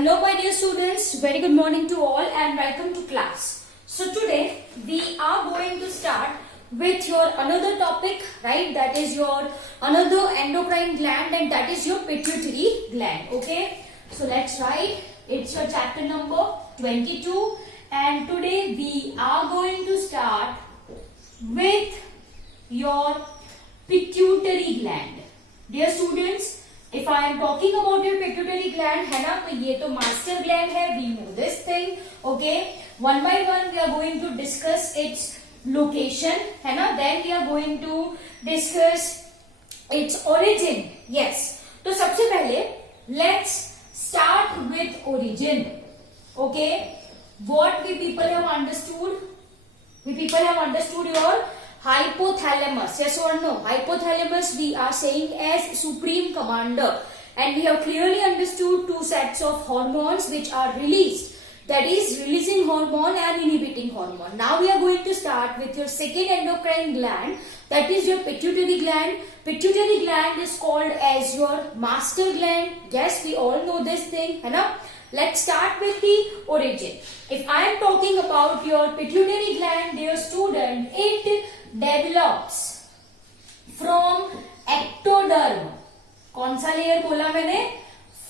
Hello my dear students, very good morning to all and welcome to class. So today we are going to start with your another topic, right? That is your another endocrine gland and that is your pituitary gland. Okay, so let's write. It's your chapter number 22 and today we are going to start with your pituitary gland. Dear students, if I am talking about your pituitary gland, है ना, तो ये तो master gland है. We know this thing. Okay, one by one we are going to discuss its location, है ना. Then we are going to discuss its origin. Yes. तो सबसे पहले let's start with origin. Okay, what we people have understood? We people have understood your hypothalamus, yes or no? Hypothalamus we are saying as supreme commander, and we have clearly understood two sets of hormones which are released, that is releasing hormone and inhibiting hormone. Now we are going to start with your second endocrine gland, that is your pituitary gland. Pituitary gland is called as your master gland. Yes, we all know this thing, है ना. Let's start with the origin. If I am talking about your pituitary gland, dear student, it develops from ectoderm. कौन सा layer बोला मैंने?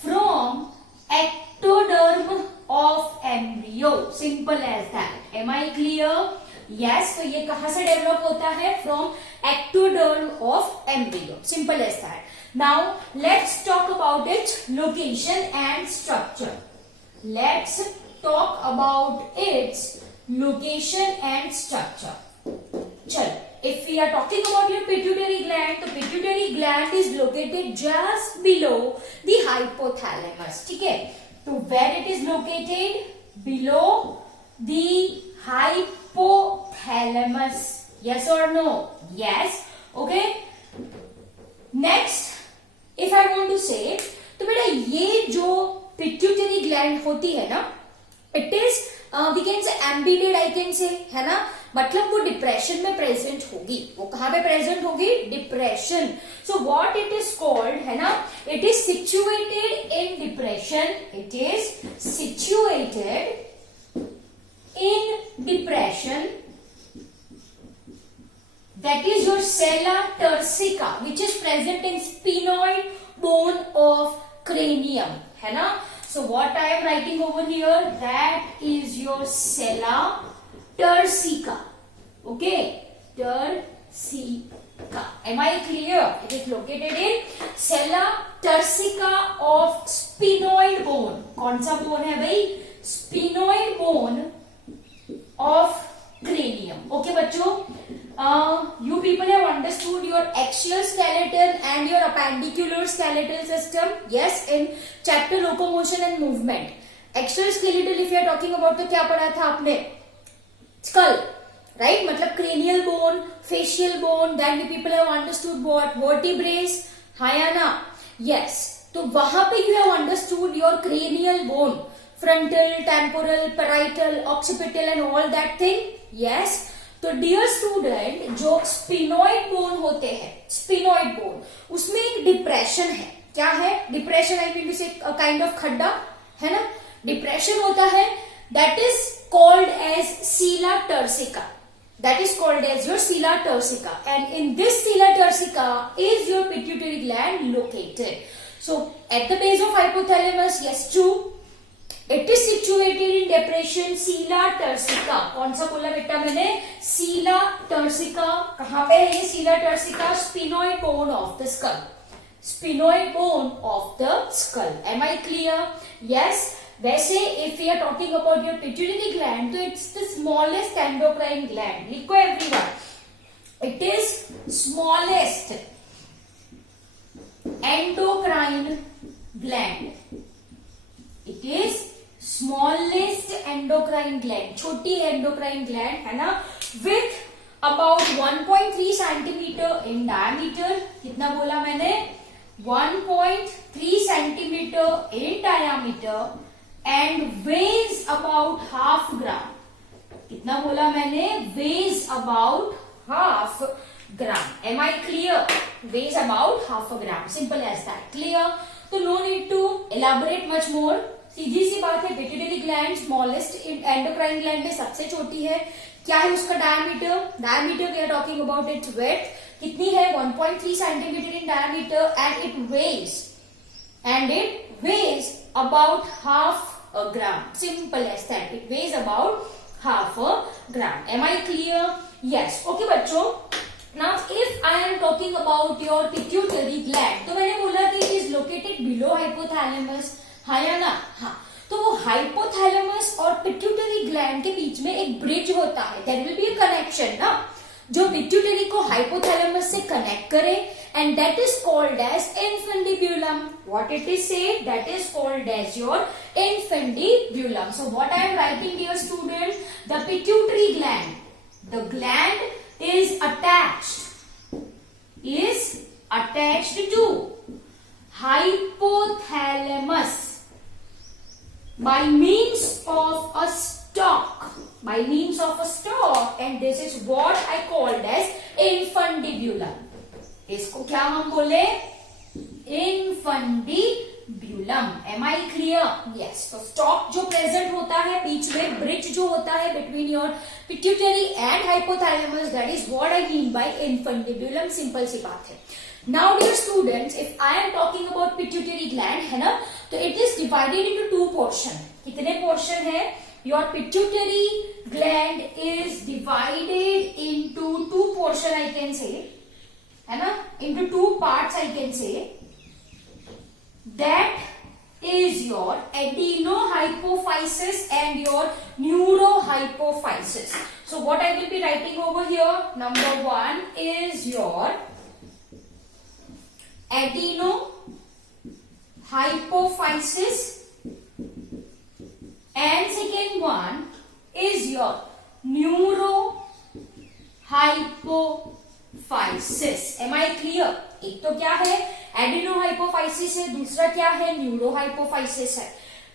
From ectoderm of embryo. Simple as that. Am I clear? Yes. तो ये कहाँ से develop होता है? From ectoderm of embryo. Simple as that. Now let's talk about its location and structure. Let's talk about its location and structure. चल, if we are talking about your pituitary gland, the pituitary gland is located just below the hypothalamus. ठीक है? तो where it is located? Below the hypothalamus. Yes or no? Yes. Okay. Next, if I want to say, तो बेटा ये जो pituitary gland होती है ना, it is we can say ambidextrous, I can say, है ना. मतलब वो डिप्रेशन में प्रेजेंट होगी. वो कहाँ पे प्रेजेंट होगी? Depression. So what it is called, है ना, it is situated in depression. It is situated in depression. That is your sella turcica, which is present in sphenoid bone of cranium, है ना. So what I am writing over here, that is your sella turcica. Okay, turcica. Am I clear? It is located in sella turcica of sphenoid bone. कौन सा bone है भाई? Sphenoid bone of cranium. Okay बच्चों, you people have understood your axial skeleton and your appendicular skeletal system. Yes, in chapter locomotion and movement. Axial skeletal if you are talking about, तो क्या पढ़ा था आपने? Skull, right? मतलब cranial bone, facial bone. Then we people have understood what? Vertebrae, हाँ या ना? Yes. तो वहां पे you have understood your cranial bone, frontal, temporal, parietal, occipital and all that thing. Yes. तो डियर स्टूडेंट, जो sphenoid bone होते हैं, स्पिनोइड बोन, उसमें एक डिप्रेशन है. क्या है डिप्रेशन? आई मीन टू से काइंड ऑफ खड्डा, है ना. डिप्रेशन होता है, दैट इज कॉल्ड एज सीला turcica. That is called as your sella turcica, and in this sella turcica is your pituitary gland located. So at the base of hypothalamus, yes true, it is situated in depression sella turcica. कौन सा बोला बेटा मैंने? sella turcica. कहाँ पे है ये sella turcica? Sphenoid bone of the skull. Sphenoid bone of the skull. Am I clear? Yes. वैसे if we are talking about your pituitary gland, तो it's the smallest endocrine gland. लिखो everyone. It is smallest endocrine gland. It is smallest endocrine gland. छोटी endocrine gland है ना, with about 1.3 centimeter in diameter. कितना बोला मैंने? 1.3 centimeter in diameter and weighs about half gram. कितना बोला मैंने? Weighs about half gram. Am I clear? Weighs about half a gram. Simple as that. Clear? So no need to elaborate much more. सीधी सी बात है, pituitary gland smallest endocrine gland में सबसे छोटी है। क्या है उसका diameter? Diameter we are talking about its weight, कितनी है? 1.3 centimetre in diameter and it weighs about half a gram. Simple as that. It weighs about half a gram. Am I clear? Yes. Okay बच्चों, now if I am talking about your pituitary gland, तो मैंने बोला कि it is located below hypothalamus, हाँ या ना? हाँ, तो वो हाइपोथैलेमस और पिट्यूटरी ग्लैंड के बीच में एक ब्रिज होता है, there will be a connection ना, जो पिट्यूटरी को हाइपोथैलेमस से कनेक्ट करे, and that is called as infundibulum. What it is said, that is called as your infundibulum. So what I am writing, dear students, the pituitary gland, the gland is attached to hypothalamus by means of a stalk, and this is what I called as infundibulum. इसको क्या हम बोले? Infundibulum. Am I clear? Yes. तो stalk जो present होता है बीच में, ब्रिज जो होता है between your pituitary and hypothalamus, that is what I mean by infundibulum. Simple सी बात है. Now dear students, if I am talking about pituitary gland, है ना, तो it is divided into two portion. कितने पोर्शन है? Your pituitary gland is divided into two portion, I can से, है ना, into two parts I can say. That is your adenohypophysis and your neurohypophysis. So what I will be writing over here, number one is your adenohypophysis and second one is your neurohypophysis. Am I clear? एक तो क्या है एडिनोहाइपोफाइसिस है, दूसरा क्या है neurohypophysis है.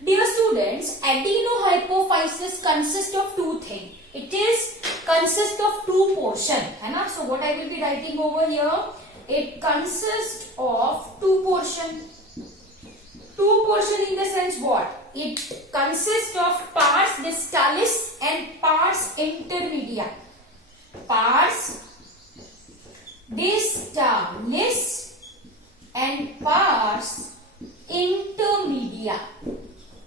Dear students, adenohypophysis consists of two things. It is consist of two portion, है ना. So what I will be writing over here, it consists of two portion. Two portion in the sense what? It consists of pars distalis and pars intermedia. Pars distalis and pars intermedia.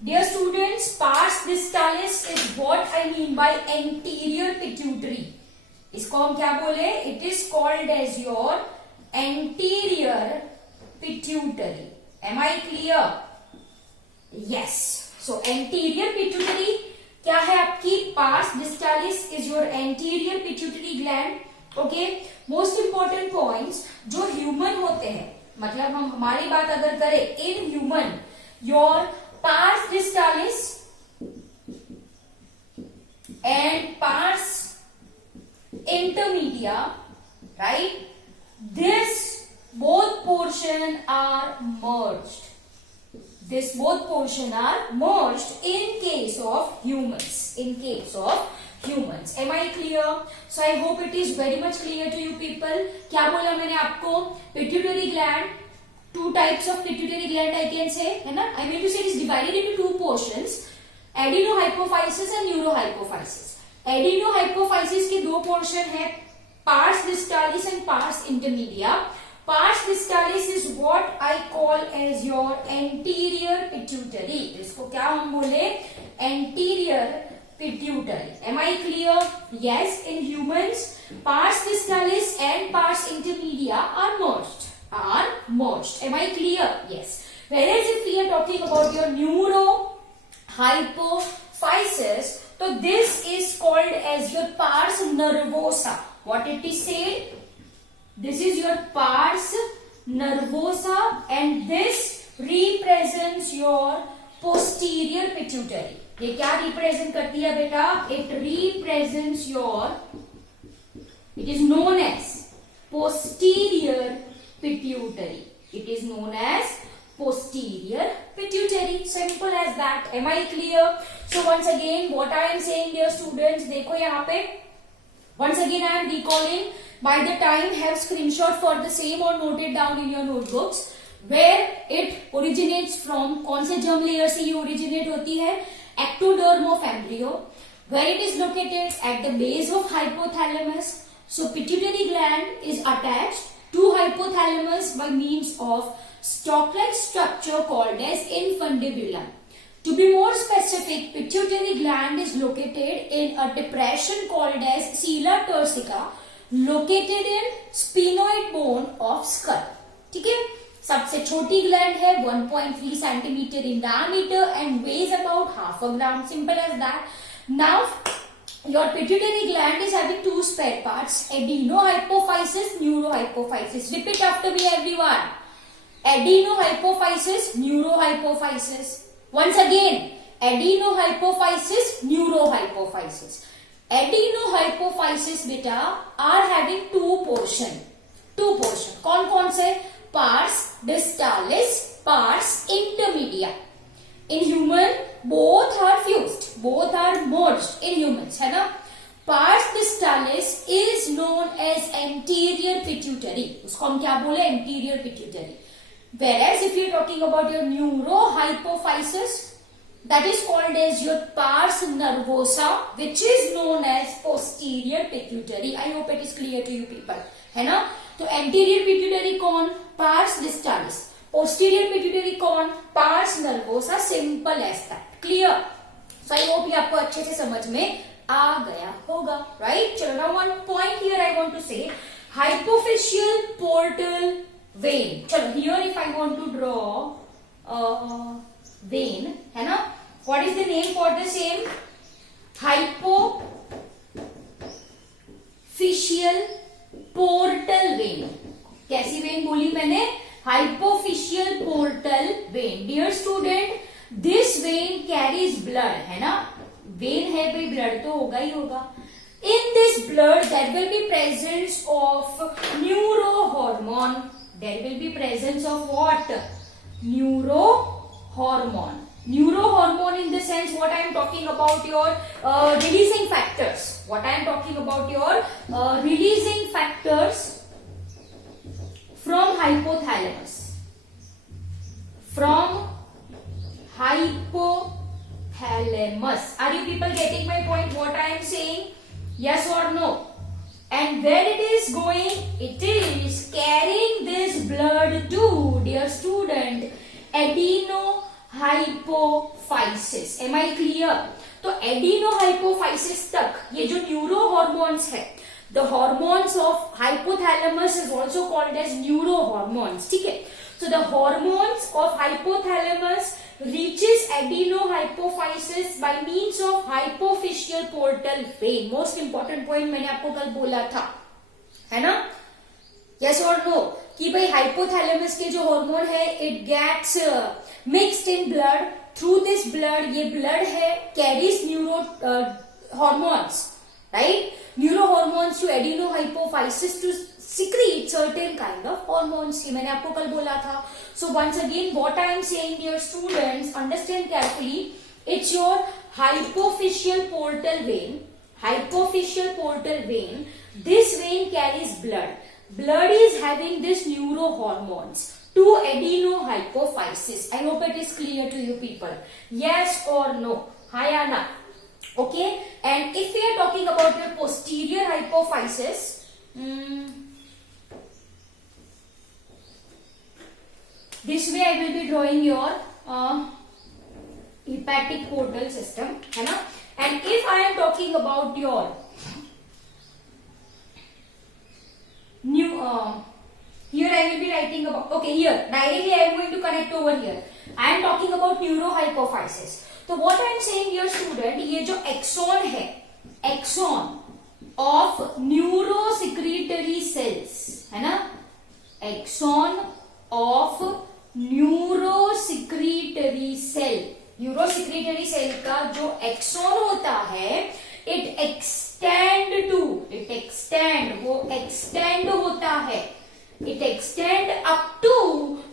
Dear students, pars distalis is what I mean by anterior pituitary. इसको हम क्या बोले? It is called as your anterior pituitary. Am I clear? Yes. So anterior pituitary क्या है आपकी? Pars distalis is your anterior pituitary gland. Okay, most important points जो human होते हैं, मतलब हम हमारी बात अगर करें in human, your pars distalis and pars intermedia, right, this both portion are merged. This both portion are merged in case of humans. Am I clear? So I hope it is very much clear to you people. क्या बोला मैंने आपको? Pituitary gland, two types of pituitary gland I can say, है ना. I mean to say it is divided into two portions, adenohypophysis and neurohypophysis. Adenohypophysis के दो portion है, pars distalis and pars intermedia. Pars distalis is what I call as your anterior pituitary. इसको क्या हम बोले? Anterior pituitary. Am I clear? Yes, in humans, pars distalis and pars intermedia are merged. Am I clear? Yes. Whereas if we are talking about your neurohypophysis, so this is called as your pars nervosa. What it is said? This is your pars nervosa and this represents your posterior pituitary. ये क्या represent करती है बेटा? It represents your, it is known as posterior pituitary. It is known as posterior pituitary. Simple as that. Am I clear? So once again, what I am saying, dear students, देखो यहाँ पे, once again I am recalling. By the time have screenshot for the same or note it down in your notebooks. where it originates from, कौन से germ layer से ये originate होती है, ectoderm of embryo, where it is located at the base of hypothalamus. So pituitary gland is attached to hypothalamus by means of stalk-like structure called as infundibulum. To be more specific, pituitary gland is located in a depression called as sella turcica, located in sphenoid bone of skull. ठीक है, सबसे छोटी gland है, 1.3 centimeter in diameter and weighs about half a gram. Simple as that. Now, your pituitary gland is having two spare parts: adenohypophysis, neurohypophysis. Repeat after me, everyone. Adenohypophysis, neurohypophysis. Once again, adenohypophysis, neurohypophysis. Adenohypophysis beta are having two portion. कौन कौन से? Pars distalis, pars intermedia. In human, both are fused, both are merged in humans, है ना? Pars distalis is known as anterior pituitary. उसको हम क्या बोले? Anterior pituitary. Whereas if you're talking about your neurohypophysis, that is called as your pars nervosa, which is known as posterior pituitary. I hope it is clear to you people, है ना? तो anterior pituitary कौन? Pars distalis. Posterior pituitary कौन? Pars nervosa. Simple as that. Clear? So I hope ये आपको अच्छे से समझ में आ गया होगा, right? चलो, now one point here I want to say, hypophyseal portal vein. चलो, here if I want to draw vein, है ना? What is the name for the same? Hypophyseal portal vein. कैसी वेन बोली मैंने? Hypophyseal portal vein. Dear student, this vein carries blood, है ना? When है भाई, ब्लड तो होगा ही होगा. In this blood there will be presence of neurohormone. There will be presence of what? Neurohormone. Neurohormone in the sense, what I am talking about your releasing factors. What I am talking about your releasing factors from hypothalamus. From hypothalamus. Are you people getting my point? What I am saying? Yes or no? And where it is going? It is carrying this blood to, dear student, adenohypophysis. Am I clear? तो adenohypophysis तक ये जो neurohormones है, the hormones of hypothalamus is also called as neurohormones. ठीक है? So the hormones of hypothalamus reaches adenohypophysis by means of hypophyseal portal vein. Most important point मैंने आपको कल बोला था, है ना? Yes or no? कि भाई hypothalamus के जो hormone है, it gets mixed in blood. Through this blood, ये blood है carries hormones, right? Neurohormones to adenohypophysis to secrete certain kind of hormones. ये मैंने आपको कल बोला था. So once again, what I am saying, dear students, understand carefully. It's your hypophyseal portal vein. Hypophyseal portal vein. This vein carries blood. Blood is having this neurohormones to adenohypophysis. I hope it is clear to you people. Yes or no? Hi Anna. Okay. And if we are talking about your posterior hypophysis, this way I will be drawing your hepatic portal system, है ना? And if I am talking about your here I will be writing about, okay, here directly I am going to connect over here. I am talking about neurohypophysis. तो what I am saying, dear student, ये जो axon है, axon of neurosecretory cells, है ना? Axon of neurosecretory cell. Neurosecretory cell का जो axon होता है, it extend होता है, it extend up to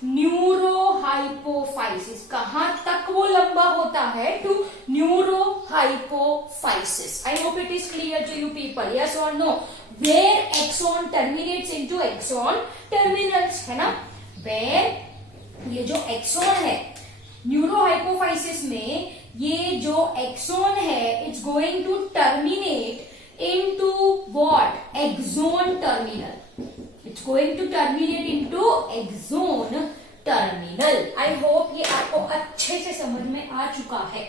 neurohypophysis. कहां तक वो लंबा होता है? To neurohypophysis. I hope it is clear to you people. Yes or no? Where axon terminates into axon terminals, है ना? Where ये जो एक्सोन है न्यूरोहाइपोफाइसिस में, ये जो एक्सोन है it's going to terminate into what, axon terminal. It's going to terminate into axon terminal. I hope ये आपको अच्छे से समझ में आ चुका है.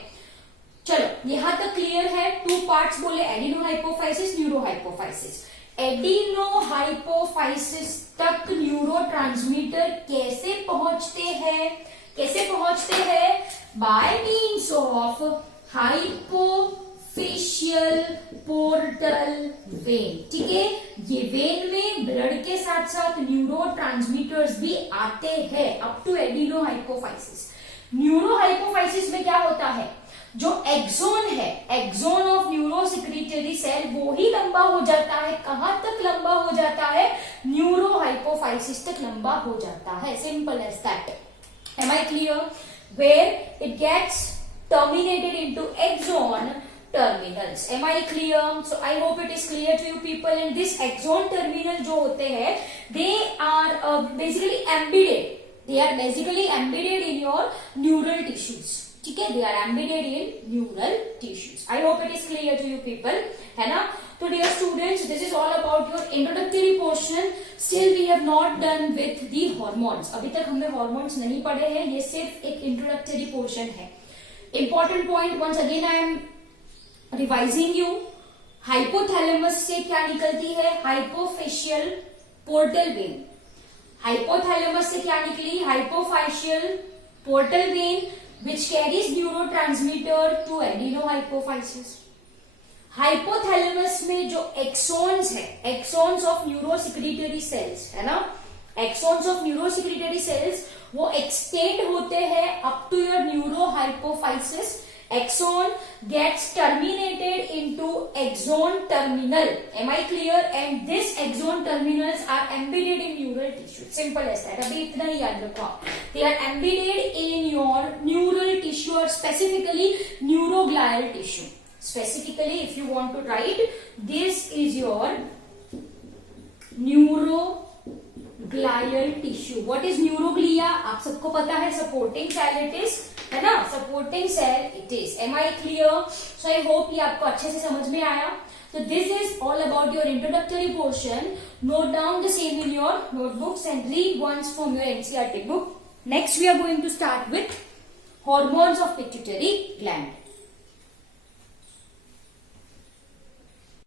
चलो यहां तक क्लियर है. 2 पार्ट्स बोले, एडिनोहाइपोफाइसिस, न्यूरोहाइपोफाइसिस. एडिनोहाइपोफाइसिस तक न्यूरोट्रांसमीटर कैसे पहुंचते हैं? कैसे पहुंचते हैं? By means of hypophyseal portal vein. ठीक है, ये वेन में ब्लड के साथ साथ न्यूरोट्रांसमीटर्स भी आते हैं अप टू एडिनोहाइपोफाइसिस. न्यूरोहाइपोफाइसिस में क्या होता है, जो एक्सोन है, एक्सोन ऑफ न्यूरोसिक्रीटरी सेल, वो ही लंबा हो जाता है. कहां तक लंबा हो जाता है? न्यूरोहाइपोफाइसिस तक लंबा हो जाता है. Simple as that. Am I clear? Where it gets terminated into axon terminals. Am I clear? So I hope it is clear to you people. And this axon terminal जो होते हैं, they are basically embedded. They are basically embedded in your neural tissues. ठीक है, they are embedded in neural tissues. I hope it is clear to you people. है ना? तो dear students, this is all about your introductory portion. Still we have not done with the hormones. अभी तक हमने hormones नहीं पढ़े हैं, ये सिर्फ एक introductory portion है. Important point, once again I am revising you. Hypothalamus से क्या निकलती है? Hypophyseal portal vein. Hypothalamus से क्या निकली? Hypophyseal portal vein which carries neurotransmitter to adenohypophysis. Hypothalamus में जो एक्सोन्स है, एक्सोन्स ऑफ न्यूरोसिक्रीटरी सेल्स है ना, एक्सोन्स ऑफ न्यूरोसिक्रीटरी सेल्स वो एक्सटेंड होते हैं up to your neurohypophysis. Axon gets terminated into axon terminal. Am I clear? And this axon terminals are embedded in neural tissue. Simple as that. अभी इतना ही याद रखो. They are embedded in your neural tissue और specifically neuroglial tissue. Specifically, if you want to write, this is your neuroglial tissue. What is neuroglia? आप सबको पता है, supporting cell it is, है ना? Supporting cell it is. Am I clear? So I hope ये आपको अच्छे से समझ में आया. So this is all about your introductory portion. Note down the same in your notebooks and read once from your NCERT book. Next we are going to start with hormones of pituitary gland.